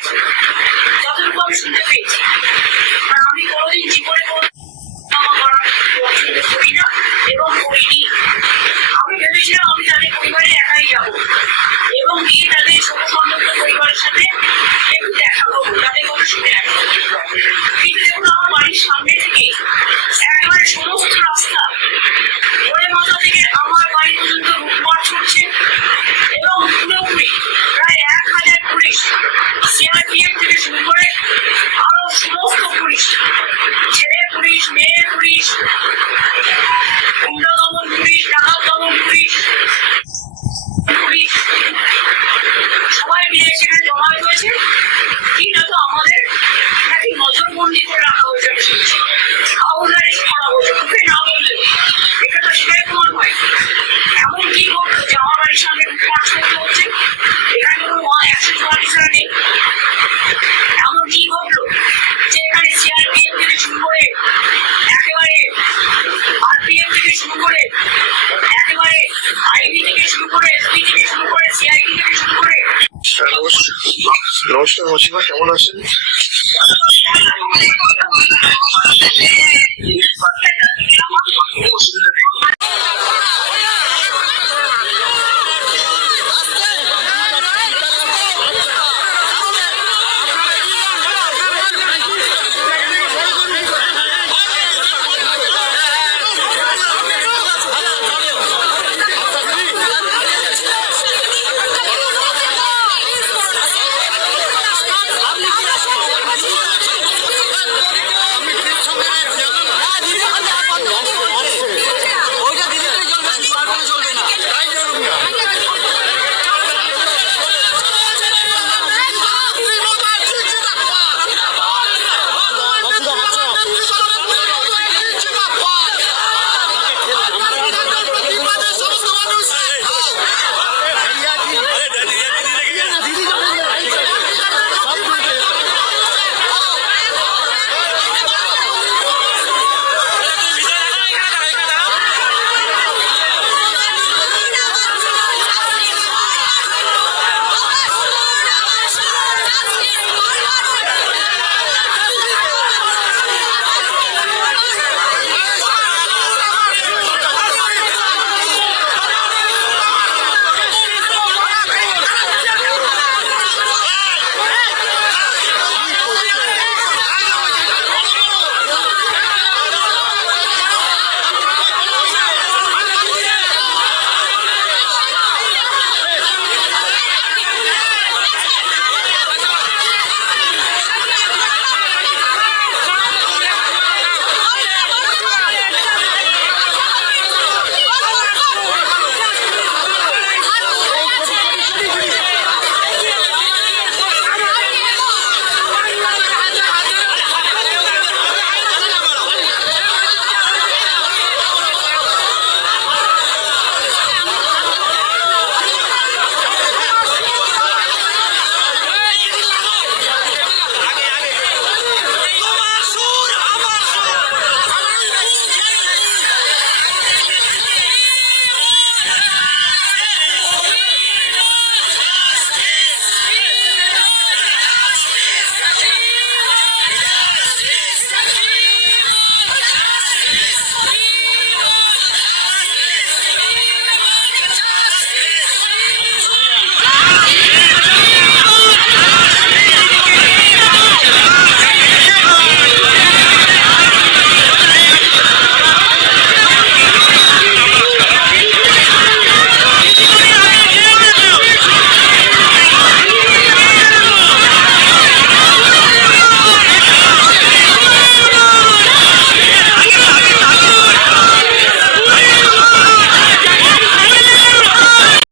গেছে, যতটুকু আমি শুনতে পেয়েছি। আর আমি কোনোদিন জীবনে পছন্দ করি না এবং করিনি। আমি ভেবেছিলাম আমি তাদের পরিবারে একাই যাবো এবং গিয়ে তাদের ছোট সম্বন্ধ পরিবারের সাথে একটু দেখা করবো, তাদের কথা শুনে আসবো। কিন্তু দেখুন, আমার বাড়ির সামনে থেকে একেবারে সমস্ত রাস্তা ওরে মাথা থেকে আমার বাড়ি পর্যন্ত লুটপাট ছুটছে এবং পুরোপুরি প্রায় 1000 পুলিশ, সিআরপিএফ থেকে শুরু করে আরো সমস্ত পুলিশ, ছেলে পুলিশ, মেয়ে পুলিশ, গুন্ডা দমন পুলিশ, ডাকাত দমন পুলিশ, সবাই মিলে সেখানে জমায়েত হয়েছে। কি না তো আমাদের নাকি নজরবন্দি করে রাখা হয়েছে, আমি শুনছি আউটলাইন করা হয়েছে, মুখে না বললে এটা তো সেটাই প্রমাণ হয়। এমন কি ঘটলো যে আমার বাড়ির সামনে লুটপাট করতে হচ্ছে, এখানে কোনো 144 নেই? এমন কি ঘটলো যে এখানে সিআরপিএফ থেকে শুরু করে একেবারে আরপিএফ থেকে শুরু করে একেবারে আইবি থেকে শুরু করে এসপি থেকে শুরু করে সিআইডি থেকে শুরু করে। নমস্কার মসিমা, কেমন আছেন?